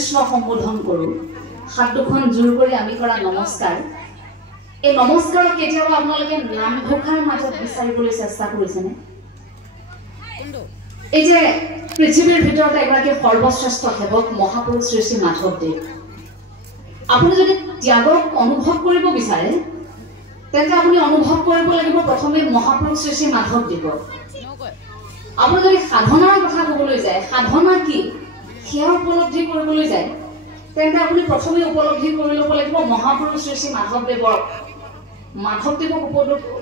কৃষ্ণ সম্বোধন কৰো হাত দুখন জোৰ কৰি আমি কৰা নমস্কাৰ এই নমস্কাৰক কেতিয়াবা আপোনালোকে নাম ঘোষাৰ মাজত বিচাৰিবলৈ চেষ্টা কৰিছেনে এই যে পৃথিৱীৰ ভিতৰত এগৰাকী সৰ্বশ্ৰেষ্ঠ সেৱক মহাপুৰুষ শ্ৰী শ্ৰী মাধৱদেৱ আপুনি যদি ত্যাগক অনুভৱ কৰিব বিচাৰে তেন্তে আপুনি অনুভৱ কৰিব লাগিব প্ৰথমে মহাপুৰুষ শ্ৰী শ্ৰী মাধৱদেৱক আপুনি যদি সাধনাৰ কথা ক'বলৈ যায় সাধনা কি সেয়া উপলব্ধি কৰিবলৈ যায় তেন্তে আপুনি প্ৰথমে উপলব্ধি কৰি ল'ব লাগিব মহাপুৰুষ শ্ৰী শ্ৰী মাধৱদেৱক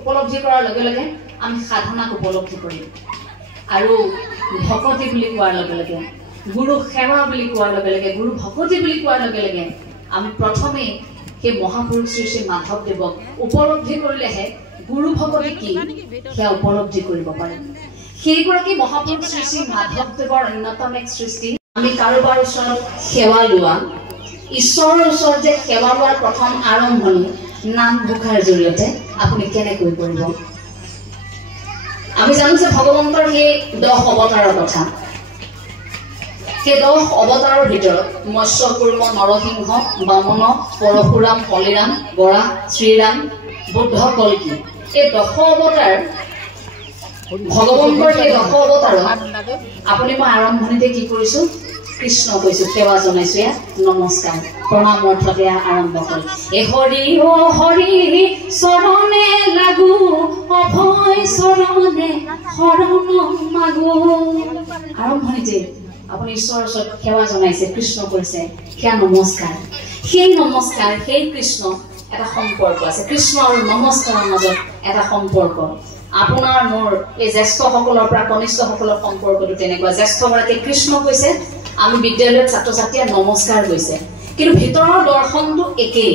উপলব্ধি কৰাৰ লগে লগে আমি সাধনাক উপলব্ধি কৰিম আৰু ভকতি বুলি কোৱাৰ লগে লগে গুৰু সেৱা বুলি কোৱাৰ লগে লগে গুৰু ভকতি বুলি কোৱাৰ লগে লগে আমি প্ৰথমে সেই মহাপুৰুষ শ্ৰী শ্ৰী মাধৱদেৱক উপলব্ধি কৰিলেহে গুৰু ভকতি কি সেয়া উপলব্ধি কৰিব পাৰিম সেইগৰাকী মহাপুৰুষ শ্ৰী শ্ৰী মাধৱদেৱৰ অন্যতম এক সৃষ্টি আমি কাৰোবাৰ ওচৰত সেৱা লোৱা ঈশ্বৰৰ ওচৰত যে সেৱা লোৱাৰ প্ৰথম আৰম্ভণি নাম ঘোষাৰ জৰিয়তে আপুনি কেনেকৈ কৰিব আমি জানো যে ভগৱন্তৰ সেই 10 অৱতাৰৰ কথা সেই 10 অৱতাৰৰ ভিতৰত মৎস্য কুৰ্ম নৰসিংহ বামন পৰশুৰাম বলিৰাম বৰা শ্ৰীৰাম বুদ্ধ কল্কি এই 10 অৱতাৰ ভগৱন্তৰ সেই 10 অৱতাৰত আপুনি মই আৰম্ভণিতে কি কৰিছো কৃষ্ণ কৈছো সেৱা জনাইছো নমস্কাৰ প্ৰণাম অৰ্থতে আৰম্ভ কৰি এ হৰি ও হৰি চৰণে লাগু অভয় চৰণে শৰণ মাগো আৰম্ভণিতে আপুনি ঈশ্বৰৰ ওচৰত সেৱা জনাইছে কৃষ্ণ কৰিছে সেয়া নমস্কাৰ সেই কৃষ্ণ এটা সম্পৰ্ক আছে কৃষ্ণ আৰু নমস্কাৰৰ মাজত এটা সম্পৰ্ক আপোনাৰ মোৰ এই জ্যেষ্ঠসকলৰ পৰা কনিষ্ঠসকলৰ সম্পৰ্কটো তেনেকুৱা জ্যেষ্ঠগৰাকী কৃষ্ণ কৈছে আমি বিদ্যালয়ত ছাত্ৰ ছাত্ৰীয়ে নমস্কাৰ কৈছে কিন্তু ভিতৰৰ দৰ্শনটো একেই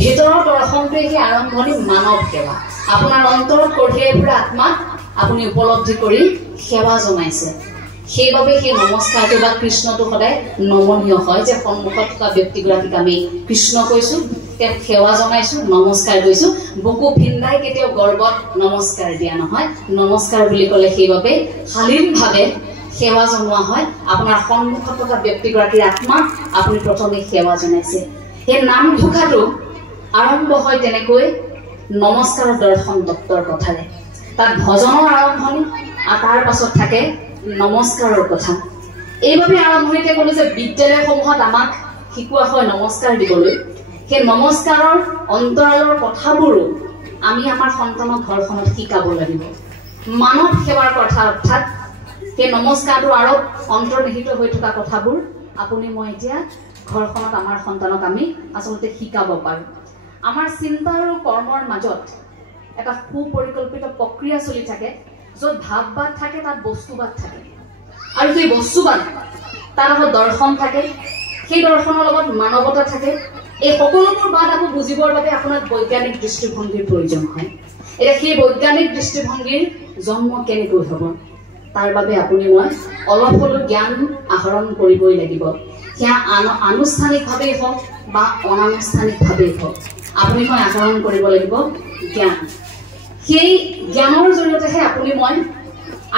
ভিতৰৰ দৰ্শনটো একে আৰম্ভণি মানৱ সেৱা আপোনাৰ অন্তৰত কঢ়িয়াই ফুৰা আত্মাক আপুনি উপলব্ধি কৰি সেৱা জনাইছে সেইবাবে সেই নমস্কাৰটো বা কৃষ্ণটো সদায় নমনীয় হয় যে সন্মুখত থকা ব্যক্তিগৰাকীক আমি কৃষ্ণ কৈছো তেওঁক সেৱা জনাইছো নমস্কাৰ কৈছো বুকু ভিন্দাই কেতিয়াও গৰ্বত নমস্কাৰ দিয়া নহয় নমস্কাৰ বুলি ক'লে সেইবাবে শালীনভাৱে সেৱা জনোৱা হয় আপোনাৰ সন্মুখত থকা ব্যক্তিগৰাকীৰ আত্মাক আপুনি প্ৰথমে সেৱা জনাইছে সেই নাম ঘোষাটো আৰম্ভ হয় তেনেকৈ নমস্কাৰৰ দৰ্শন তত্ত্বৰ কথাৰে তাত ভজনৰ আৰম্ভণি আৰু তাৰ পাছত থাকে নমস্কাৰৰ কথা এইভাবে আৰম্ভণিতে ক'লো যে বিদ্যালয়সমূহত আমাক শিকোৱা হয় নমস্কাৰ দিবলৈ সেই নমস্কাৰৰ অন্তৰালৰ কথাবোৰো আমি আমাৰ সন্তানক ঘৰখনত শিকাব লাগিব মানৱ সেৱাৰ কথা অৰ্থাৎ সেই নমস্কাৰটো আৰু অন্তৰ্নিহিত হৈ থকা কথাবোৰ আপুনি মই এতিয়া ঘৰখনত আমাৰ সন্তানক আমি আচলতে শিকাব পাৰোঁ আমাৰ চিন্তা আৰু কৰ্মৰ মাজত এটা সুপৰিকল্পিত প্ৰক্ৰিয়া চলি থাকে য'ত ভাৱবাদ থাকে তাত বস্তুবাদ থাকে আৰু সেই বস্তুবাদ তাৰ লগত দৰ্শন থাকে সেই দৰ্শনৰ লগত মানৱতা থাকে এই সকলোবোৰ বাদ আকৌ বুজিবৰ বাবে আপোনাক বৈজ্ঞানিক দৃষ্টিভংগীৰ প্ৰয়োজন হয় এতিয়া সেই বৈজ্ঞানিক দৃষ্টিভংগীৰ জন্ম কেনেকৈ হ'ব তাৰ বাবে আপুনি মই অলপ হ'লেও জ্ঞান আহৰণ কৰিবই লাগিব সেয়া আনুষ্ঠানিকভাৱেই হওক বা অনানুষ্ঠানিকভাৱেই হওক আপুনি মই আহৰণ কৰিব লাগিব জ্ঞান সেই জ্ঞানৰ জৰিয়তেহে আপুনি মই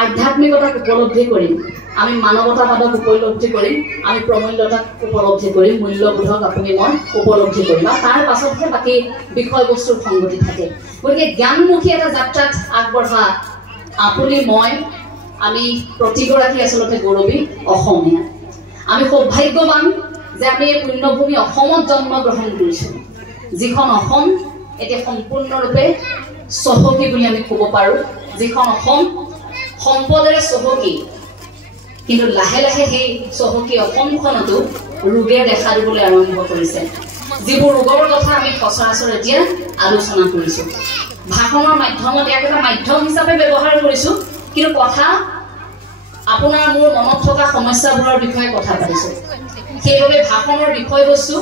আধ্যাত্মিকতাক উপলব্ধি কৰিম আমি মানৱতাবাদক উপলব্ধি কৰিম আমি প্ৰমূল্যতাক উপলব্ধি কৰিম মূল্যবোধক আপুনি মই উপলব্ধি কৰিম আৰু তাৰ পাছতহে বাকী বিষয়বস্তুৰ সংগতি থাকে গতিকে জ্ঞানমুখী এটা যাত্ৰাত আগবঢ়া আপুনি মই আমি প্ৰতিগৰাকী আচলতে গৌৰৱী অসমীয়া আমি সৌভাগ্যৱান যে আমি এই পুণ্যভূমি অসমত জন্মগ্ৰহণ কৰিছোঁ যিখন অসম এতিয়া সম্পূৰ্ণৰূপে চহকী বুলি আমি ক'ব পাৰোঁ যিখন অসম সম্পদেৰে চহকী কিন্তু লাহে লাহে সেই চহকী অসমখনতো ৰোগে দেখা দিবলৈ আৰম্ভ কৰিছে যিবোৰ ৰোগৰ কথা আমি সচৰাচৰ এতিয়া আলোচনা কৰিছোঁ ভাষণৰ মাধ্যমত ইয়াক এটা মাধ্যম হিচাপে ব্যৱহাৰ কৰিছোঁ কিন্তু কথা আপোনাৰ মোৰ মনত থকা সমস্যাবোৰৰ বিষয়ে কথা পাতিছোঁ সেইবাবে ভাষণৰ বিষয়বস্তু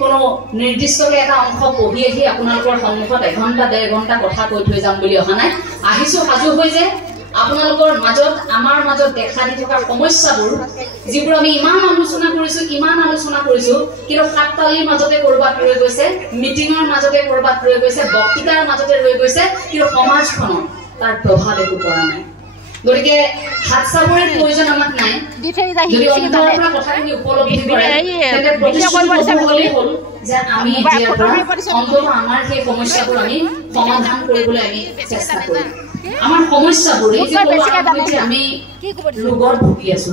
কোনো নিৰ্দিষ্টকৈ এটা অংশ পঢ়ি আহি আপোনালোকৰ সন্মুখত 1 ঘণ্টা 1.5 ঘণ্টা কথা কৈ থৈ যাম বুলি অহা নাই আহিছোঁ সাজু হৈ যে আপোনালোকৰ মাজত আমাৰ মাজত দেখা দি থকা সমস্যাবোৰ যিবোৰ আমি ইমান আলোচনা কৰিছোঁ কিন্তু সাততালিৰ মাজতে কৰবাত ৰৈ গৈছে মিটিঙৰ মাজতে কৰবাত ৰৈ গৈছে বক্তৃতাৰ মাজতে ৰৈ গৈছে কিন্তু সমাজখনত তাৰ প্ৰভাৱ একো পৰা নাই গতিকে হাত চাবৰে প্ৰয়োজন আমাক নাই যদি অন্তৰৰ পৰা কথাখিনি উপলব্ধি কৰে তেন্তে প্ৰতিশ্ৰুতি হ'ল যে আমি এতিয়াৰ পৰা অন্তত আমাৰ সেই সমস্যাবোৰ আমি সমাধান কৰিবলৈ আমি চেষ্টা কৰিম আমাৰ সমস্যাবোৰ এই যে আমি ৰোগত ভুগি আছো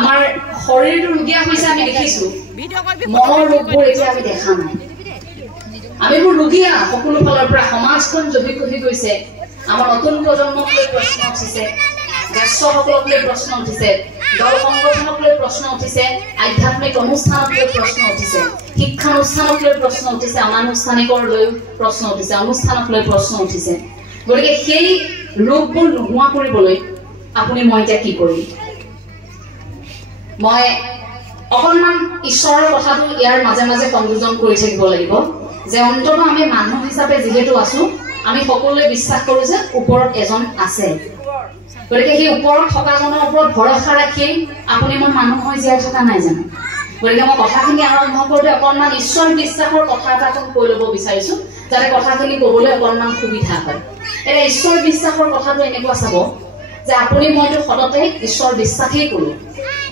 আমাৰ শৰীৰটো ৰোগীয়া হৈছে আমি দেখিছো মনৰ ৰোগবোৰ এতিয়া আমি দেখা নাই আমিবোৰ ৰোগীয়া সকলো ফালৰ পৰা সমাজখন জহি কহি গৈছে আমাৰ নতুন প্ৰজন্মক লৈ প্ৰশ্ন উঠিছে জ্যেষ্ঠসকলক লৈ প্ৰশ্ন উঠিছে দল সংগঠনক লৈ প্ৰশ্ন উঠিছে আধ্যাত্মিক অনুষ্ঠানক লৈ প্ৰশ্ন উঠিছে শিক্ষানুষ্ঠানক লৈ প্ৰশ্ন উঠিছে অনানুষ্ঠানিকৰ লৈ প্ৰশ্ন উঠিছে অনুষ্ঠানক লৈ প্ৰশ্ন উঠিছে গতিকে সেই ৰোগবোৰ নোহোৱা কৰিবলৈ আপুনি মই এতিয়া কি কৰিম মই অকণমান ঈশ্বৰৰ কথাটো ইয়াৰ মাজে মাজে সংযোজন কৰি থাকিব লাগিব যে অন্তত আমি মানুহ হিচাপে যিহেতু আছো আমি সকলোৱে বিশ্বাস কৰো যে ওপৰত এজন আছে গতিকে সেই ওপৰত থকাজনৰ ওপৰত ভৰসা ৰাখি আপুনি মই মানুহ হৈ জীয়াই থকা নাই জানো গতিকে মই কথাখিনি আৰম্ভ কৰোঁতে অকণমান ঈশ্বৰ বিশ্বাসৰ কথা এটা কৈ ল'ব বিচাৰিছো যাতে কথাখিনি ক'বলৈ অকণমান সুবিধা হয় এতিয়া ঈশ্বৰ বিশ্বাসৰ কথাটো এনেকুৱা চাব যে আপুনি মইতো সদতে ঈশ্বৰ বিশ্বাসেই কৰোঁ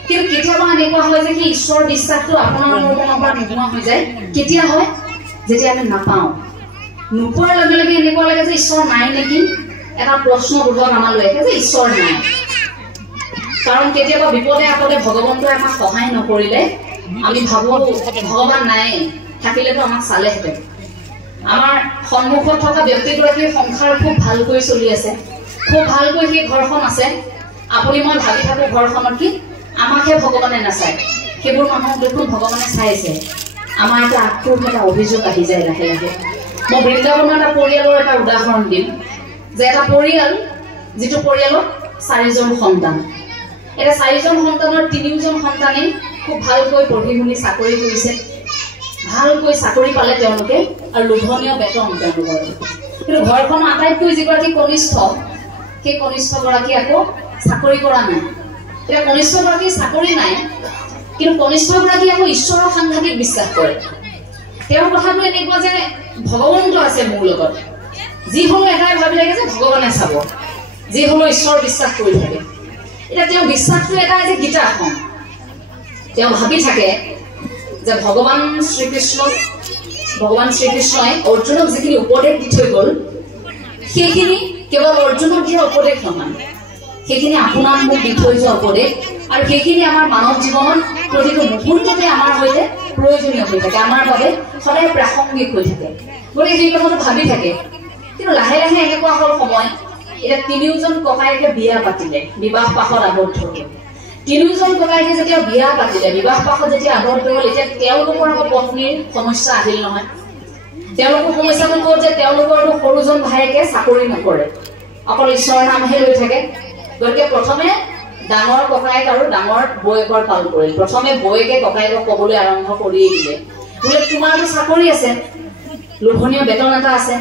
কিন্তু কেতিয়াবা এনেকুৱা হয় যে কি ঈশ্বৰ বিশ্বাসটো আপোনাৰ মোৰ মনৰ পৰা নোহোৱা হৈ যায় কেতিয়া হয় যেতিয়া আমি নাপাওঁ নোপোৱাৰ লগে লগে এনেকুৱা লাগে যে ঈশ্বৰ নাই নেকি এটা প্ৰশ্ন উদ্ভৱ আমালৈ আহে যে ঈশ্বৰ নাই কাৰণ কেতিয়াবা বিপদে আপদে ভগৱন্তই আমাক সহায় নকৰিলে আমি ভাবো ভগৱান নাই থাকিলেতো আমাক চালেহেঁতেন আমাৰ সন্মুখত থকা ব্যক্তিগৰাকীৰ সংসাৰ খুব ভালকৈ চলি আছে খুব ভালকৈ সেই ঘৰখন আছে আপুনি মই ভাবি থাকো ঘৰখনত কি আমাকহে ভগৱানে নাচায় সেইবোৰ মানুহক দেখোন ভগৱানে চাইছে আমাৰ এটা আক্ৰোশ এটা অভিযোগ আহি যায় লাহে লাহে মই বৃন্দাবনৰ এটা পৰিয়ালৰ এটা উদাহৰণ দিম যে এটা পৰিয়াল যিটো পৰিয়ালত 4জন সন্তান এটা 4জন সন্তানৰ 3জন সন্তানে খুব ভালকৈ পঢ়ি শুনি চাকৰি কৰিছে ভালকৈ চাকৰি পালে তেওঁলোকে আৰু লোভনীয় বেতন তেওঁলোকৰ কিন্তু ঘৰখনৰ আটাইতকৈ যিগৰাকী কনিষ্ঠ সেই কনিষ্ঠগৰাকী আকৌ চাকৰি কৰা নাই এতিয়া কনিষ্ঠগৰাকী চাকৰি নাই কিন্তু কনিষ্ঠগৰাকী আকৌ ঈশ্বৰৰ সাংঘাতিক বিশ্বাস কৰে তেওঁৰ কথাটো এনেকুৱা যে ভগৱন্ত আছে মোৰ লগত যি হলো এটাই ভাবি লাগে যে ভগৱানে চাব যি হলো ঈশ্বৰ বিশ্বাস কৰি থাকে এটা তেওঁ বিশ্বাসটো এটা যে গীতাখন তেওঁ ভাবি থাকে যে ভগৱান শ্ৰীকৃষ্ণই অৰ্জুনক যিখিনি উপদেশ দি থৈ গ'ল সেইখিনি কেৱল অৰ্জুনক দিয়া উপদেশ নহয় সেইখিনি আপোনাৰ মোক দি থৈ যোৱা উপদেশ আৰু সেইখিনি আমাৰ মানৱ জীৱনত প্ৰতিটো মুহূৰ্ততে আমাৰ সৈতে প্ৰয়োজনীয় হৈ থাকে আমাৰ বাবে সদায় প্ৰাসংগিক হৈ থাকে গতিকে সেই কথাটো ভাবি থাকে কিন্তু লাহে লাহে এনেকুৱা হ'ল সময় এতিয়া 3জন ককায়েকে বিয়া পাতিলে বিবাহ পাশত আবদ্ধ হ'ল 3জন ককায়েকে যেতিয়া বিয়া পাতিলে বিবাহ পাশত যেতিয়া আবদ্ধ হ'ল এতিয়া তেওঁলোকৰ আকৌ পত্নীৰ সমস্যা আহিল নহয় তেওঁলোকৰ সমস্যাটো হ'ল যে তেওঁলোকৰ সৰুজন ভায়েকে চাকৰি নকৰে অকল ঈশ্বৰৰ নামহে লৈ থাকে গতিকে প্ৰথমে ডাঙৰ ককায়েক আৰু ডাঙৰ বৌয়েকৰ পাল কৰিল প্ৰথমে বৌয়েকে ককায়েকক ক'বলৈ আৰম্ভ কৰিয়ে দিলে বোলে তোমাৰতো চাকৰি আছে লোভনীয় বেতন এটা আছে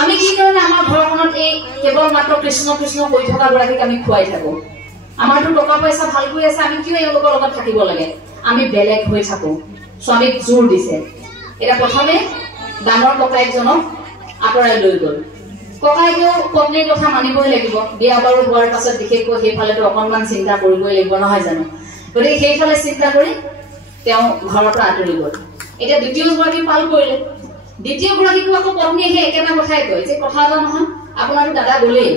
আমি কি কাৰণে আমাৰ ঘৰখনত এই কেৱল মাত্ৰ কৃষ্ণ কৃষ্ণ কৈ থকা গৰাকীক আমি খুৱাই থাকো আমাৰতো টকা পইচা ভালকৈ আছে আমি কিয় এওঁলোকৰ লগত থাকিব লাগে আমি বেলেগ হৈ থাকো স্বামীক জোৰ দিছে এটা প্ৰথমে ডাঙৰ ককায়েকজনক আঁতৰাই লৈ গ'ল ককায়েকেও পত্নীৰ কথা মানিবই লাগিব বিয়া বাৰু হোৱাৰ পাছত বিশেষকৈ সেইফালেতো অকণমান চিন্তা কৰিবই লাগিব নহয় জানো গতিকে সেইফালে চিন্তা কৰি তেওঁ ঘৰৰ পৰা আঁতৰি গ'ল এতিয়া দ্বিতীয়গৰাকী পাল কৰিলে দ্বিতীয়গৰাকীকো আকৌ পত্নীয়ে সেই একেটা কথাই কয় যে কথা এটা নহয় আপোনাৰো দাদা গ'লেই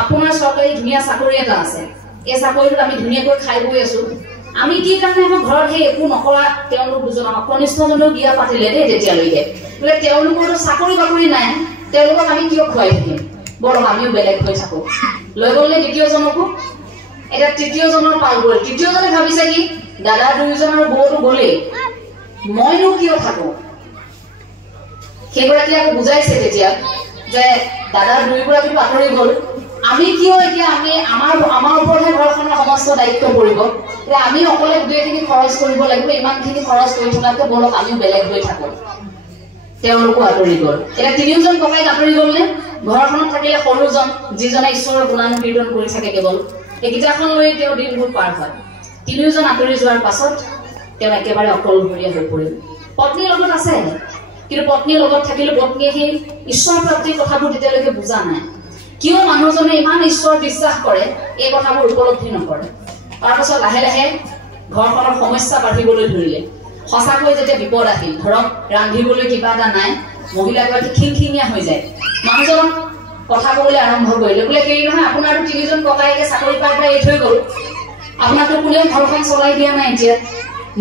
আপোনাৰ চৰকাৰী ধুনীয়া চাকৰি এটা আছে এই চাকৰিটোত আমি ধুনীয়াকৈ খাই বৈ আছো আমি কি কাৰণে আমাৰ ঘৰত সেই একো নকৰা তেওঁলোক দুজন আমাৰ কনিষ্ঠজনেও বিয়া পাতিলে দেই তেতিয়ালৈকে বোলে তেওঁলোকৰতো চাকৰি বাকৰি নাই তেওঁলোকক আমি কিয় খুৱাই থাকিম বৰং আমিও বেলেগ হৈ থাকো লৈ গ'লে দ্বিতীয়জনকো এতিয়া তৃতীয়জনৰ পাল গ'ল তৃতীয়জনে ভাবিছে কি দাদা 2জন আৰু বৌটো গ'লেই মইনো কিয় থাকো সেইগৰাকী আকৌ বুজাইছে তেতিয়া যে দাদা 2গৰাকীটো আঁতৰি গ'ল আমি কিয় এতিয়া আমি আমাৰ ওপৰতহে ঘৰখনৰ সমস্ত দায়িত্ব পৰিব এতিয়া আমি অকলে গোটেইখিনি খৰচ কৰিব লাগিব ইমানখিনি খৰচ কৰি থকাতকৈ বৰং আমিও বেলেগ হৈ থাকো তেওঁলোকো আঁতৰি গ'ল এতিয়া 3জন ককায়েক আঁতৰি গ'লনে ঘৰখনত থাকিলে সৰুজন যিজনে ঈশ্বৰৰ গুণানুকীৰ্তন কৰি থাকে কেৱল এই গীতাখন লৈ তেওঁ দিনবোৰ পাৰ হয় 3জন আঁতৰি যোৱাৰ পাছত তেওঁ একেবাৰে অকলশৰীয়া হৈ পৰিল পত্নীৰ লগত আছে কিন্তু পত্নীৰ লগত থাকিলে পত্নীয়ে সেই ঈশ্বৰ প্ৰাপ্তিৰ কথাবোৰ তেতিয়ালৈকে বুজা নাই কিয় মানুহজনে ইমান ঈশ্বৰ বিশ্বাস কৰে এই কথাবোৰ উপলব্ধি নকৰে তাৰপাছত লাহে লাহে ঘৰখনৰ সমস্যা বাঢ়িবলৈ ধৰিলে সঁচাকৈ যেতিয়া বিপদ আহিল ধৰক ৰান্ধিবলৈ কিবা এটা নাই মহিলাগৰাকী খিংখিঙীয়া হৈ যায় মানুহজনক কথা ক'বলৈ আৰম্ভ কৰিলে বোলে হেৰি নহয় আপোনাৰতো তিনিজন ককায়েকে চাকৰি পাই এৰি থৈ গ'ল আপোনাৰতো কোনেও ঘৰখন চলাই দিয়া নাই এতিয়া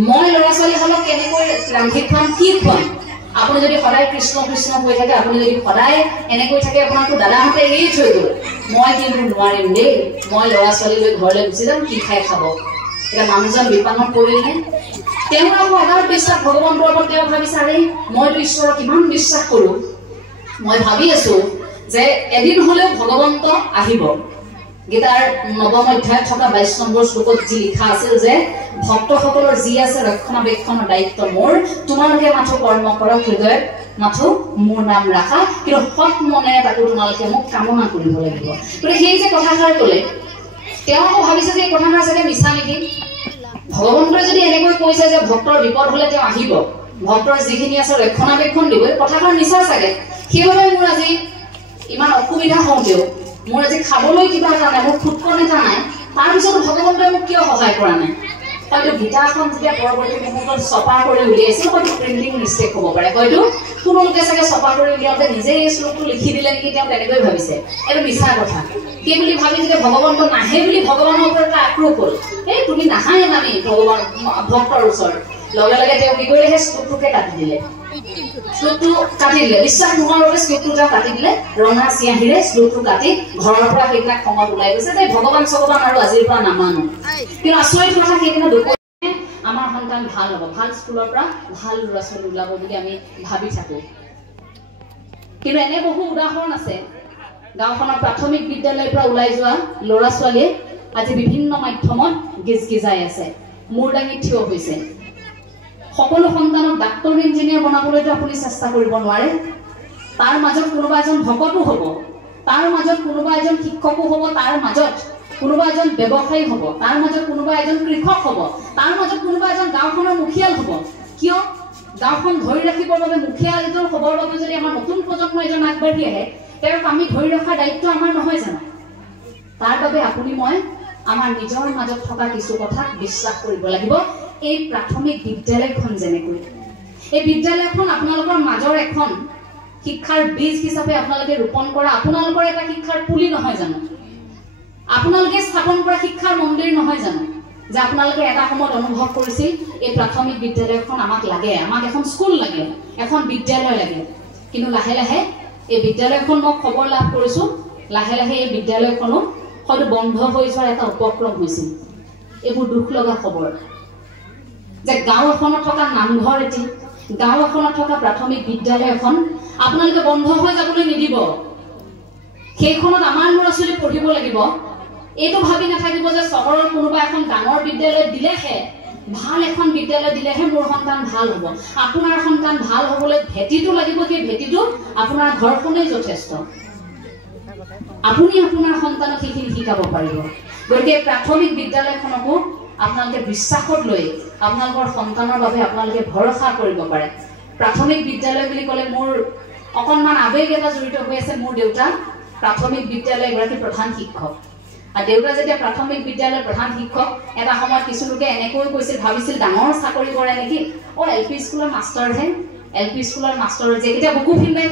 মই ল'ৰা ছোৱালীসকলক কেনেকৈ ৰান্ধি খুৱাম কি খুৱাম আপুনি যদি সদায় কৃষ্ণ কৃষ্ণ হৈ থাকে আপুনি যদি সদায় এনেকৈ থাকে আপোনাৰতো দাদাহঁতে এৰি থৈ গ'ল মই কিন্তু নোৱাৰিম দেই মই ল'ৰা ছোৱালীলৈ ঘৰলৈ গুচি যাম কি খাই খাব এতিয়া মানুহজন বিপাঙত পৰিলনে তেওঁ আকৌ অগাধ বিশ্বাস ভগৱন্তৰ ওপৰত তেওঁ ভাবিছে আৰে মইতো ঈশ্বৰক কিমান বিশ্বাস কৰোঁ মই ভাবি আছো যে এদিন হলেও ভগৱন্ত আহিব গীতাৰ ৯ম অধ্যায়ত থকা ২২ নম্বৰ শ্লোকত যি লিখা আছিল যে ভক্তসকলৰ যি আছে ৰক্ষণাবেক্ষণৰ দায়িত্ব মোৰ তোমালোকে মাথো কৰ্ম কৰক হৃদয়ত মাথো মোৰ নাম ৰাখা কিন্তু সৎ মনেৰে তাকো তোমালোকে মোক কামনা কৰিব লাগিব গতিকে সেই যে কথাষাৰ ক'লে তেওঁ আকৌ ভাবিছে যে এই কথাষাৰ চাগে মিছা নেকি ভগৱন্তই যদি এনেকৈ কৈছে যে ভক্তৰ বিপদ হলে তেওঁ আহিব ভক্তৰ যিখিনি আছে ৰক্ষণাবেক্ষণ দিব কথাষাৰ মিছা চাগে সেইবাবে মোৰ আজি ইমান অসুবিধা হওঁতেও মোৰ আজি খাবলৈ কিবা এটা নাই মোৰ ফুটকন এটা নাই তাৰপিছত ভগৱন্তই মোক কিয় সহায় কৰা নাই হয়তো গীতাখন যেতিয়া পৰৱৰ্তী মুহূৰ্তত ছপা কৰি উলিয়াইছিল হয়তো প্ৰিণ্টিং মিষ্টেক হ'ব পাৰে হয়তো কোনো লোকে চাগে ছপা কৰি উলিয়াওঁতে নিজে এই শ্লোকটো লিখি দিলে নেকি তেওঁ তেনেকৈ ভাবিছে এইটো মিছা কথা সেই বুলি ভাবি যেতিয়া ভগৱন্ত নাহে বুলি ভগৱানৰ ওপৰত এটা আক্ৰোশ হ'ল এই তুমি নাহাই নামি ভগৱান ভক্তৰ ওচৰত লগে লগে তেওঁ কি কৰিলে সেই শ্লোকটোকে কাটি দিলে শ্লোকটো কাটি দিলে বিশ্বাস নোহোৱাৰ বাবে শ্লোকটো তেওঁ কাটি দিলে ৰঙা চিয়াহীৰে শ্লোকটো কাটি ঘৰৰ পৰা সেইদিনা খঙত ওলাই গৈছে যে ভগৱান চগৱান আৰু আজিৰ পৰা নামানো কিন্তু আচৰিত কথা সেইদিনা দুপৰীয়া আমাৰ সন্তান ভাল হ'ব ভাল স্কুলৰ পৰা ভাল ল'ৰা ছোৱালী ওলাব বুলি আমি ভাবি থাকো কিন্তু এনে বহু উদাহৰণ আছে গাঁওখনৰ প্ৰাথমিক বিদ্যালয়ৰ পৰা ওলাই যোৱা ল'ৰা ছোৱালীয়ে আজি বিভিন্ন মাধ্যমত গিজগিজাই আছে মূৰ দাঙি থিয় হৈছে সকলো সন্তানক ডাক্তৰ ইঞ্জিনিয়াৰ বনাবলৈতো আপুনি চেষ্টা কৰিব নোৱাৰে তাৰ মাজত কোনোবা এজন ভকতো হ'ব তাৰ মাজত কোনোবা এজন শিক্ষকো হ'ব তাৰ মাজত কোনোবা এজন ব্যৱসায়ী হ'ব তাৰ মাজত কোনোবা এজন কৃষক হ'ব তাৰ মাজত কোনোবা এজন গাঁওখনৰ মুখিয়াল হ'ব কিয় গাঁওখন ধৰি ৰাখিবৰ বাবে মুখিয়ালটোৰ খবৰ বাবে যদি আমাৰ নতুন প্ৰজন্ম এজন আগবাঢ়ি আহে তেওঁক আমি ধৰি ৰখাৰ দায়িত্ব আমাৰ নহয় জানো তাৰ বাবে আপুনি মই আমাৰ নিজৰ মাজত থকা কিছু কথাক বিশ্বাস কৰিব লাগিব এই প্ৰাথমিক বিদ্যালয়খন যেনেকৈ এই বিদ্যালয়খন আপোনালোকৰ মাজৰ এখন শিক্ষাৰ বীজ হিচাপে আপোনালোকে ৰোপণ কৰা আপোনালোকৰ এটা শিক্ষাৰ পুলি নহয় জানো আপোনালোকে স্থাপন কৰা শিক্ষাৰ মন্দিৰ নহয় জানো যে আপোনালোকে এটা সময়ত অনুভৱ কৰিছিল এই প্ৰাথমিক বিদ্যালয়খন আমাক লাগে আমাক এখন স্কুল লাগে এখন বিদ্যালয় লাগে কিন্তু লাহে লাহে এই বিদ্যালয়খন মই খবৰ লাভ কৰিছো লাহে লাহে এই বিদ্যালয়খনো হয়তো বন্ধ হৈ যোৱাৰ এটা উপক্ৰম হৈছিল এইবোৰ দুখ লগা খবৰ যে গাঁও এখনত থকা নামঘৰ এটি গাঁও এখনত থকা প্ৰাথমিক বিদ্যালয় এখন আপোনালোকে বন্ধ হৈ যাবলৈ নিদিব সেইখনত আমাৰ ল'ৰা ছোৱালী পঢ়িব লাগিব এইটো ভাবি নাথাকিব যে চহৰৰ কোনোবা এখন ডাঙৰ বিদ্যালয় দিলেহে ভাল এখন বিদ্যালয় দিলেহে মোৰ সন্তান ভাল হ'ব আপোনাৰ সন্তান ভাল হ'বলৈ ভেটিটো লাগিব সেই ভেটিটো আপোনাৰ ঘৰখনেই যথেষ্ট আপুনি আপোনাৰ সন্তানক সেইখিনি শিকাব পাৰিব গতিকে প্ৰাথমিক বিদ্যালয়খনকো আপোনালোকে বিশ্বাসত লৈ আপোনালোকৰ সন্তানৰ বাবে আপোনালোকে ভৰসা কৰিব পাৰে প্ৰাথমিক বিদ্যালয় বুলি ক'লে মোৰ অকণমান আবেগ এটা জড়িত হৈ আছে মোৰ দেউতা প্ৰাথমিক বিদ্যালয়ৰ এগৰাকী প্ৰধান শিক্ষক আৰু দেউতা যেতিয়া প্ৰাথমিক বিদ্যালয়ৰ প্ৰধান শিক্ষক এটা সময়ত কিছু লোকে এনেকৈ কৈছিল ভাবিছিল ডাঙৰ চাকৰি কৰে নেকি এল পি স্কুলৰ মাষ্টৰহে এল পি স্কুলৰ মাষ্টৰ যে এতিয়া বুকু ফিন্দাই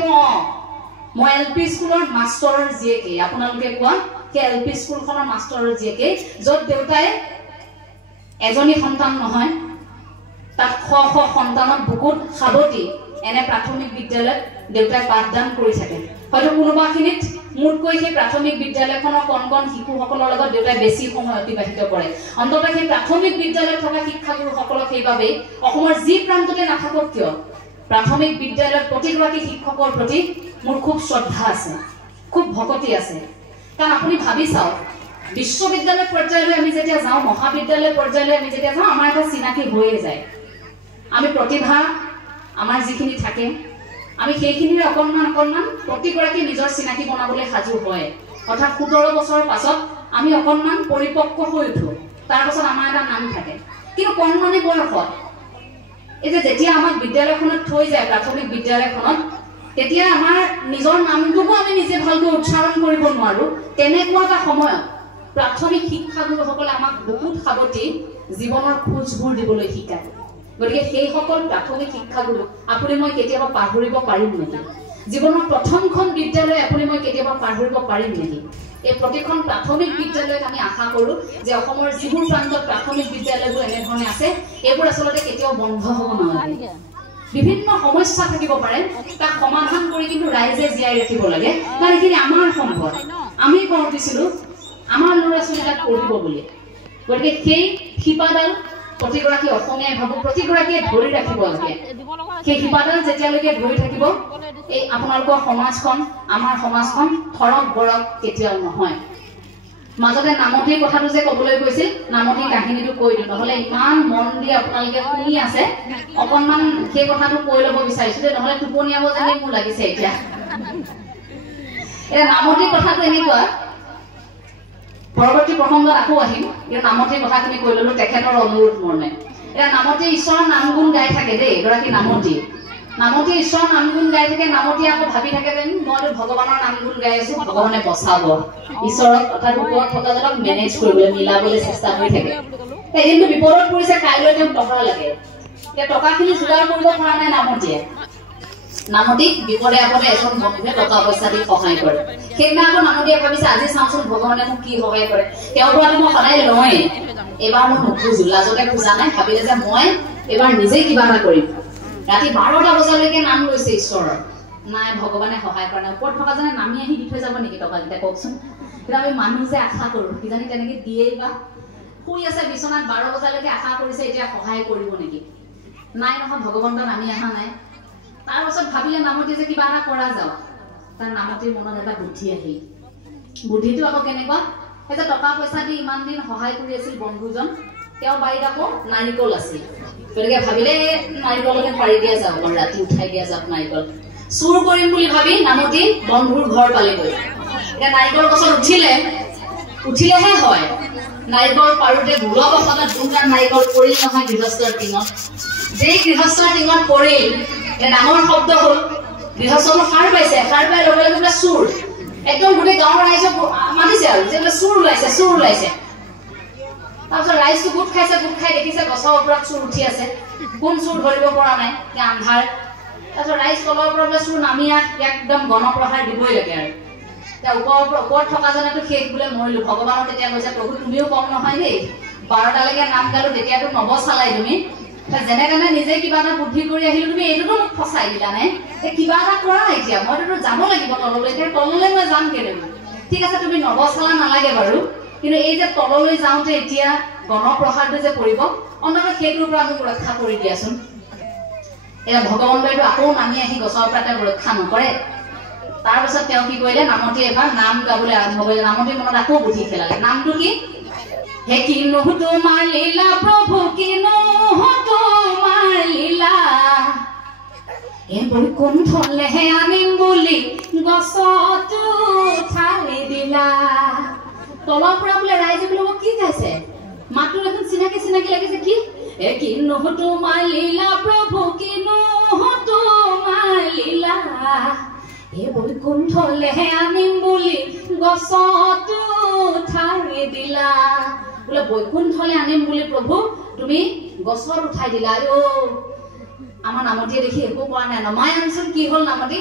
মই এল পি স্কুলৰ মাষ্টৰৰ জীয়েকে আপোনালোকে কোৱা সেই এল পি স্কুলখনৰ মাষ্টৰৰ জীয়েকে য'ত দেউতাই এজনী সন্তান নহয় তাত শ শ সন্তানক বুকুত সাৱটি এনে প্ৰাথমিক বিদ্যালয়ত দেউতাই পাঠদান কৰি থাকে হয়তো কোনোবাখিনিত মোতকৈ সেই প্ৰাথমিক বিদ্যালয়খনৰ কণ কণ শিশুসকলৰ লগত দেউতাই বেছি সময় অতিবাহিত কৰে অন্ততঃ সেই প্ৰাথমিক বিদ্যালয়ত থকা শিক্ষাগুৰুসকলক সেইবাবে অসমৰ যি প্ৰান্ততে নাথাকক কিয় প্ৰাথমিক বিদ্যালয়ত প্ৰতিগৰাকী শিক্ষকৰ প্ৰতি মোৰ খুব শ্ৰদ্ধা আছে খুব ভক্তি আছে কাৰণ আপুনি ভাবি চাওক বিশ্ববিদ্যালয় পৰ্যায়লৈ আমি যেতিয়া যাওঁ মহাবিদ্যালয় পৰ্যায়লৈ আমি যেতিয়া যাওঁ আমাৰ এটা চিনাকি হৈয়ে যায় আমি প্ৰতিভা আমাৰ যিখিনি থাকে আমি সেইখিনিৰে অকণমান প্ৰতিগৰাকী নিজৰ চিনাকি বনাবলৈ সাজু হয় অৰ্থাৎ ১৭ বছৰৰ পাছত আমি অকণমান পৰিপক্ক হৈ উঠো তাৰ পাছত আমাৰ এটা নাম থাকে কিন্তু কণমানি বয়সত এই যে যেতিয়া আমাক বিদ্যালয়খনত থৈ যায় প্ৰাথমিক বিদ্যালয়খনত তেতিয়া আমাৰ নিজৰ নামটোকো আমি নিজে ভালকৈ উচ্চাৰণ কৰিব নোৱাৰো তেনেকুৱা এটা সময়ত প্ৰাথমিক শিক্ষাগুৰুসকলে আমাক বহুত সাৱতি জীৱনৰ খোজবোৰ দিবলৈ শিকায় গতিকে সেই সকল প্ৰাথমিক শিক্ষাগুৰু আপুনি মই কেতিয়াবা পাহৰিব পাৰিম নেকি জীৱনৰ প্ৰথমখন বিদ্যালয় আপুনি মই কেতিয়াবা পাহৰিব পাৰিম নেকি এই প্ৰতিখন প্ৰাথমিক বিদ্যালয়ত আমি আশা কৰো যে অসমৰ যিবোৰ প্ৰান্তত প্ৰাথমিক বিদ্যালয়বোৰ এনেধৰণে আছে এইবোৰ আচলতে কেতিয়াও বন্ধ হ'ব নালাগে বিভিন্ন সমস্যা থাকিব পাৰে তাক সমাধান কৰি কিন্তু ৰাইজে জীয়াই ৰাখিব লাগে কাৰণ এইখিনি আমাৰ সম্পদ আমি কৰিছিলো আমাৰ ল'ৰা ছোৱালীক পঢ়িব বুলি গতিকে সেই শিপাডাল প্ৰতিগৰাকী অসমীয়াই ভাবো প্ৰতিগৰাকীয়ে ধৰি ৰাখিব লাগে সেই শিপাডাল যেতিয়ালৈকে ধৰি থাকিব এই আপোনালোকৰ সমাজখন আমাৰ সমাজখন থৰক বৰক কেতিয়াও নহয় মাজতে নামতিৰ কথাটো যে ক'বলৈ গৈছিল নামতিৰ কাহিনীটো কৈ দিওঁ নহলে ইমান মন দি আপোনালোকে শুনি আছে অকণমান সেই কথাটো কৈ ল'ব বিচাৰিছো যে নহলে টোপনিয়াব যেন মোৰ লাগিছে এতিয়া নামতিৰ কথাটো এনেকুৱা পৰৱৰ্তী প্ৰসংগত আকৌ আহিম কিন্তু নামতিৰ কথাখিনি কৈ ললো তেখেতৰ অনুৰোধ মৰ্মে এতিয়া নামতি ঈশ্বৰৰ নামগুণ গাই থাকে দেই এগৰাকী নামতি ঈশ্বৰৰ নামগুণ গাই থাকে নামতি আকৌ ভাবি থাকে যেন মইতো ভগৱানৰ নামগুণ গাই আছো ভগৱানে বচাব ঈশ্বৰক অৰ্থাৎ ওপৰত থকা জনক মেনেজ কৰিবলৈ মিলাবলৈ চেষ্টা কৰি থাকে কিন্তু বিপদত পৰিছে কাইলৈ তেওঁক টকা লাগে এতিয়া টকাখিনি যোগাৰ কৰিব পৰা নাই নামতিক বিপদে আপদে এজন বন্ধুৱে টকা পইচা দি সহায় কৰে সেইদিনা আকৌ নামতিয়ে ভাবিছে আজি চাওঁচোন ভগৱানে মোক কি সহায় কৰে তেওঁৰ পৰা মই সদায় লওঁৱেই এইবাৰ মই নোখোজো লাজতে খোজা নাই ভাবিলে যে মই এইবাৰ নিজেই কিবা এটা কৰিম ৰাতি 12টা বজালৈকে নাম লৈছে ঈশ্বৰৰ নাই ভগৱানে সহায় কৰা নাই ওপৰত থকা জনে নামি আহি দি থৈ যাব নেকি টকাকেইটা কওকচোন কিন্তু আমি মানুহ যে আশা কৰো কিজানি তেনেকে দিয়েই বা শুই আছে বিচনাত 12 বজালৈকে আশা কৰিছে এতিয়া সহায় কৰিব নেকি নাই নহয় ভগৱন্ত নামি অহা নাই তাৰ পাছত ভাবিলে নামতি যে কিবা এটা কৰা যাওক তাৰ নামতিৰ মনত এটা বুদ্ধি আহিল বুদ্ধিটো আকৌ কেনেকুৱা এই যে টকা পইচা দি ইমান দিন সহায় কৰি আছিল বন্ধুজন তেওঁৰ বাৰীত আকৌ নাৰিকল আছিল গতিকে ভাবিলে নাৰিকলকে পাৰি দিয়া যাওক ৰাতি উঠাই দিয়া যাওক নাৰিকল চুৰ কৰিম বুলি ভাবি নামতি বন্ধুৰ ঘৰ পালেগৈ এতিয়া নাৰিকল গছত উঠিলেহে হয় নাৰিকল পাৰোতে ভুলৰ বছৰত দুটাৰ নাৰিকল পৰিল নহয় গৃহস্থৰ টিঙত যেই গৃহস্থৰ টিঙত পৰিল ডাঙৰ শব্দ হ'ল গৃহস্থটো সাৰ পাইছে সাৰ পাই লগে লগে বোলে চুৰ একদম গোটেই গাঁৱৰ ৰাইজক মাতিছে আৰু যে বোলে চুৰ ওলাইছে তাৰপিছত ৰাইজটো গোট খাই দেখিছে গছৰ ওপৰত চুৰ উঠি আছে কোন চুৰ ধৰিব পৰা নাই এতিয়া আন্ধাৰ তাৰপিছত ৰাইজ তলৰ পৰা বোলে চুৰ নামি একদম গণপ্ৰহাৰ দিবই লাগে আৰু এতিয়া ওপৰত থকা জনেতো শেষ বোলে মৰিলো ভগৱানৰ তেতিয়া কৈছে প্ৰভু তুমিও কম নহয় দেই 12টালৈকে নাম গালো তেতিয়াতো নবচালাই তুমি যেনে তেনে নিজে কিবা এটা বুদ্ধি কৰি আহিলো তুমি এইটোতো মোক ফচাই দিলা নে কিবা এটা কৰা এতিয়া মইতো যাব লাগিব তললৈ এতিয়া তললৈ মই যাম কেনেকৈ ঠিক আছে তুমি নবচালা নালাগে বাৰু কিন্তু এই যে তললৈ যাওঁতে এতিয়া গণপ্ৰহাৰটো যে পৰিব অন্তত সেইটোৰ পৰা মোক ৰক্ষা কৰি দিয়াচোন এতিয়া ভগৱন্তইটো আকৌ নামি আহি গছৰ পৰা তেওঁক ৰক্ষা নকৰে তাৰপিছত তেওঁ কি কৰিলে নামতি এবাৰ নাম গাবলৈ আৰম্ভ কৰিলে নামতিৰ মনত আকৌ বুদ্ধি খেলালে নামটো কি হে কিনো তোমাৰ লীলা প্ৰভু কিনো তোমাৰ লীলা হে বৈকুণ্ঠলেহে আনিম বুলি গছটো উঠাই দিলা তলৰ পৰা বোলে ৰাইজে বোলে কি গাইছে মাতটো এখন চিনাকি লাগিছে কি হে কিনো তোমাৰ লীলা প্ৰভু কিনো তোমাৰ লীলা হে বৈকুণ্ঠলেহে আনিম বুলি গছটো উঠাই দিলা বোলে বৈকুণ্ঠলে আনিম বুলি প্ৰভু তুমি গছত উঠাই দিলা আমাৰ নামতিয়ে দেখি একো কোৱা নাই নমাই আনিছোন কি হ'ল নামতি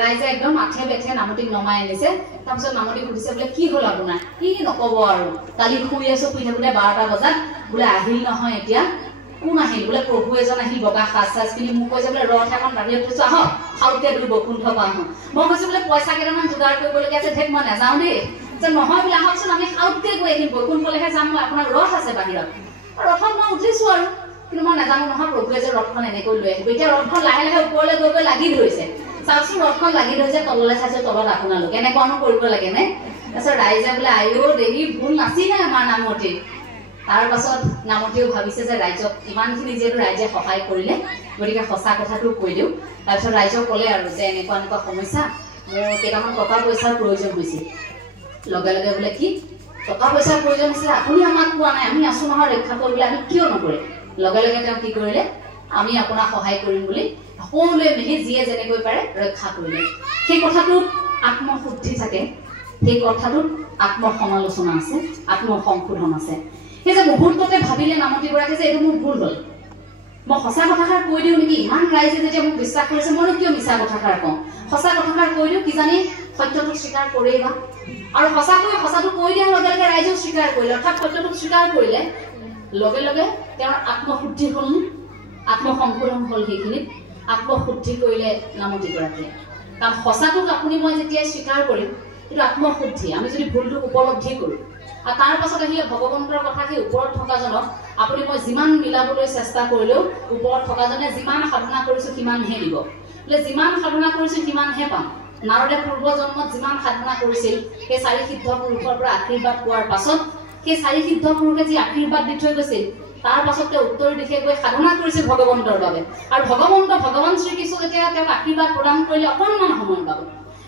ৰাইজে একদম আঠে বেঠে নামতিক নমাই আনিছে তাৰপিছত নামতিক সুধিছে বোলে কি হ'ল আপোনাৰ কি নকব আৰু কালি শুই থাকোঁতে 12টা বজাত বোলে আহিল নহয় এতিয়া কোন আহিল বোলে প্ৰভু এজন আহিল বগা সাজ পিন্ধি মোক কৈছে বোলে ৰথ এখন বাহিৰত থৈছো আহক খাওঁতে বোলে বৈকুণ্ঠ পাওঁ মই কৈছো বোলে পইচা কেইটামান যোগাৰ কৰিবলগীয়া আছে ধেক মই নাযাওঁ দেই যে নহয় বোলে আহকচোন আমি খাওঁতে গৈ আহিম বৈকুণ্ঠলৈহে যাম মই আপোনাৰ ৰথ আছে বাহিৰত ৰথত মই উঠিছো আৰু কিন্তু মই নাজানো নহয় প্ৰভুৱে যে ৰথখন এনেকৈ লৈ আহিব এতিয়া ৰথখন লাহে লাহে ওপৰলৈ গৈ লাগি ধৰিছে চাওকচোন ৰথখন লাগি ধৰিছে তললৈ চাইছো তলত আপোনালোক এনেকুৱানো কৰিব লাগে নে তাৰপিছত ৰাইজে বোলে আইও দেহি ভুল নাছিলে আমাৰ নামতি তাৰ পাছত নামতিও ভাবিছে যে ৰাইজক ইমানখিনি যিহেতু ৰাইজে সহায় কৰিলে গতিকে সঁচা কথাটো কৈ দিওঁ তাৰপিছত ৰাইজক ক'লে আৰু যে এনেকুৱা সমস্যা মোৰ কেইটামান টকা পইচাৰ প্ৰয়োজন হৈছিল লগে লগে বোলে কি টকা পইচাৰ প্ৰয়োজন হৈছিলে আপুনি আমাক কোৱা নাই আমি আছো নহয় ৰক্ষা কৰিবলৈ আমি কিয় নকৰে লগে লগে তেওঁ কি কৰিলে আমি আপোনাক সহায় কৰিম বুলি সকলোৱে মিলি যিয়ে যেনেকৈ পাৰে ৰক্ষা কৰিলে। সেই কথাটোত আত্মশুদ্ধি থাকে, সেই কথাটোত আত্মসমালোচনা আছে, আত্মসংশোধন আছে। সেই যে মুহূৰ্ততে ভাবিলে নামতীগৰাকী যে এইটো মোৰ ভুল হ'ল, মই সঁচা কথাষাৰ কৈ দিওঁ নেকি, ইমান ৰাইজে যেতিয়া মোক বিশ্বাস কৰিছে মইনো কিয় মিছা কথাষাৰ কওঁ, সঁচা কথাষাৰ কৈ দিওঁ, কিজানি সত্যটোক স্বীকাৰ কৰেই বা। আৰু সঁচাকৈ সঁচাটো কৈ দিয়াৰ লগে লগে ৰাইজেও স্বীকাৰ কৰিলে, অৰ্থাৎ সত্যটোক স্বীকাৰ কৰিলে, লগে লগে তেওঁৰ আত্মশুদ্ধি হ'ল নে, আত্মসংশোধন হ'ল। সেইখিনিত আত্মশুদ্ধি কৰিলে নামতীগৰাকীয়ে। কাৰণ সঁচাটোক আপুনি মই যেতিয়া স্বীকাৰ কৰিম সেইটো আত্মশুদ্ধি, আমি যদি ভুলটোক উপলব্ধি কৰোঁ। আৰু তাৰ পাছত আহিলে ভগৱন্তৰ কথা, সেই ওপৰত থকাজনক আপুনি মই যিমান মিলাবলৈ চেষ্টা কৰিলেও ওপৰত থকাজনে যিমান সাধনা কৰিছোঁ সিমানহে দিব, বোলে যিমান সাধনা কৰিছোঁ সিমানহে পাম। নাৰদে পূৰ্ব জন্মত যিমান সাধনা কৰিছিল সেই 4 সিদ্ধ পুৰুষৰ পৰা আশীৰ্বাদ পোৱাৰ পাছত সেই 4 সিদ্ধ পুৰুষে যি আশীৰ্বাদ দি থৈ গৈছিল তাৰ পাছত তেওঁ উত্তৰ দিশে গৈ সাধনা কৰিছিল ভগৱন্তৰ বাবে। আৰু ভগৱান শ্ৰীকৃষ্ণ যেতিয়া তেওঁক আশীৰ্বাদ প্ৰদান কৰিলে অকণমান সময়ৰ বাবে,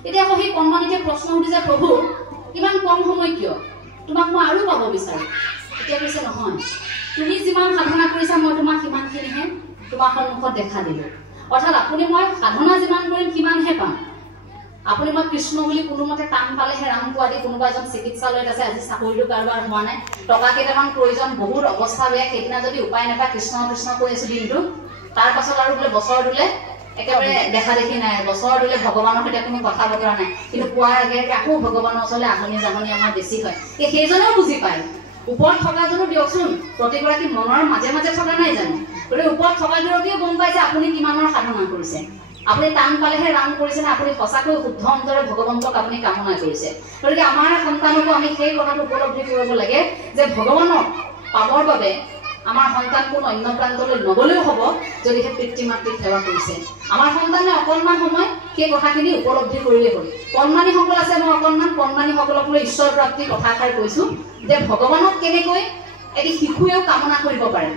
এতিয়া আকৌ সেই কণমানিকে প্ৰশ্ন সুধিছে, প্ৰভু ইমান কম সময় কিয়, তোমাক মই আৰু পাব বিচাৰোঁ। এতিয়া কৈছে নহয়, তুমি যিমান সাধনা কৰিছা মই তোমাক সিমানখিনিহে তোমাৰ সন্মুখত দেখা দিলোঁ। অৰ্থাৎ আপুনি মই সাধনা যিমান কৰিম সিমানহে পাম। আপুনি মই কৃষ্ণ বুলি কোনোমতে টান পালেহে ৰাম পোৱা দি কোনোবা এজন চিকিৎসালয়ত আছে, আজি চাকৰিটো কাৰোবাৰ হোৱা নাই, টকা কেইটামান প্ৰয়োজন, বহুত অৱস্থা বেয়া, সেইদিনা যদি উপায় নাপায় কৃষ্ণ কৃষ্ণ কৈ আছো দিনটো, তাৰ পাছত আৰু বোলে বছৰ দিলে একেবাৰে দেখা দেখি নাই, বছৰ দিলে ভগৱানৰ সৈতে কোনো কথা বতৰা নাই, কিন্তু পোৱাৰ আগে আকৌ ভগৱানৰ ওচৰলৈ আহনি জাহনি আমাৰ বেছি হয়। সেইজনেও বুজি পায়, ওপৰত থকাজনো দিয়কচোন প্ৰতিগৰাকী মনৰ মাজে মাজে থকা নাই জানো, গতিকে ওপৰত থকাগৰাকীও গম পায় যে আপুনি কিমানৰ সাধনা কৰিছে, আপুনি টান পালেহে ৰাম কৰিছে নে আপুনি সঁচাকৈ শুদ্ধ অন্তৰে ভগৱন্তক আপুনি কামনা কৰিছে। গতিকে আমাৰ সন্তানকো আমি সেই কথাটো উপলব্ধি কৰিব লাগে যে ভগৱানক পাবৰ বাবে আমাৰ সন্তান কোনো অন্য প্ৰান্তলৈ নগলেও হ'ব যদিহে পিতৃ মাতৃক সেৱা কৰিছে। আমাৰ সন্তানে অকণমান সময় সেই কথাখিনি উপলব্ধি কৰিলেই হ'ল। কণমানিসকল আছে, মই অকণমান কণমানিসকলক লৈ ঈশ্বৰ প্ৰাপ্তিৰ কথা এষাৰ কৈছোঁ যে ভগৱানক কেনেকৈ এটি শিশুৱেও কামনা কৰিব পাৰে।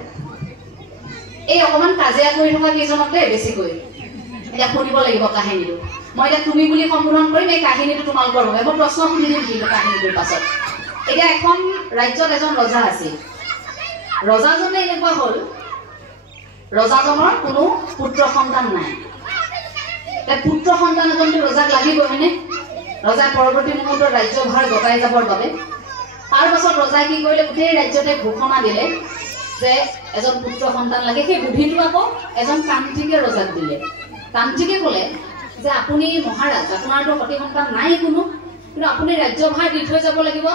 এই অকণমান কাজিয়া কৰি থকা কেইজনতে বেছিকৈ এতিয়া শুনিব লাগিব কাহিনীটো। মই এতিয়া তুমি বুলি সম্বোধন কৰিম, এই কাহিনীটো তোমালোকৰ বাবে মই প্ৰশ্ন সুধি দিম কিন্তু কাহিনীটোৰ পাছত। এতিয়া এখন ৰাজ্যত এজন ৰজা আছিল। ৰজাজনে এনেকুৱা হ'ল, ৰজাজনৰ কোনো পুত্ৰ সন্তান নাই। পুত্ৰ সন্তান এজনটো ৰজাক লাগিব হয়নে, ৰজাই পৰৱৰ্তী মুহূৰ্তত ৰাজ্যভাৰ গতাই যাবৰ বাবে। তাৰ পাছত ৰজাই কি কৰিলে, গোটেই ৰাজ্যতে ঘোষণা দিলে যে এজন পুত্ৰ সন্তান লাগে। সেই বুদ্ধিটো আকৌ এজন তান্ত্ৰিকে ৰজাক দিলে। তান্ত্ৰিকে ক'লে যে আপুনি মহাৰাজ, আপোনাৰতো সতি সন্তান নাই কোনো, কিন্তু আপুনি ৰাজ্যভাৰ দি থৈ যাব লাগিব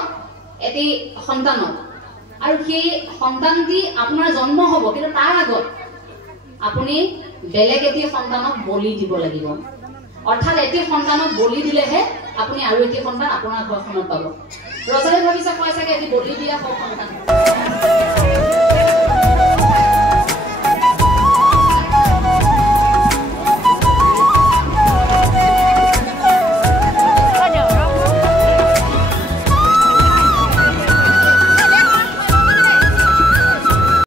এটি সন্তানক, আৰু সেই সন্তানটি আপোনাৰ জন্ম হ'ব, কিন্তু তাৰ আগত আপুনি বেলেগ এটি সন্তানক বলি দিব লাগিব। অৰ্থাৎ এটি সন্তানক বলি দিলেহে আপুনি আৰু এটি সন্তান আপোনাৰ ঘৰখনত পাব। ৰজাই ভাবিছে কয় চাগে এটি বলি দিয়া সন্তান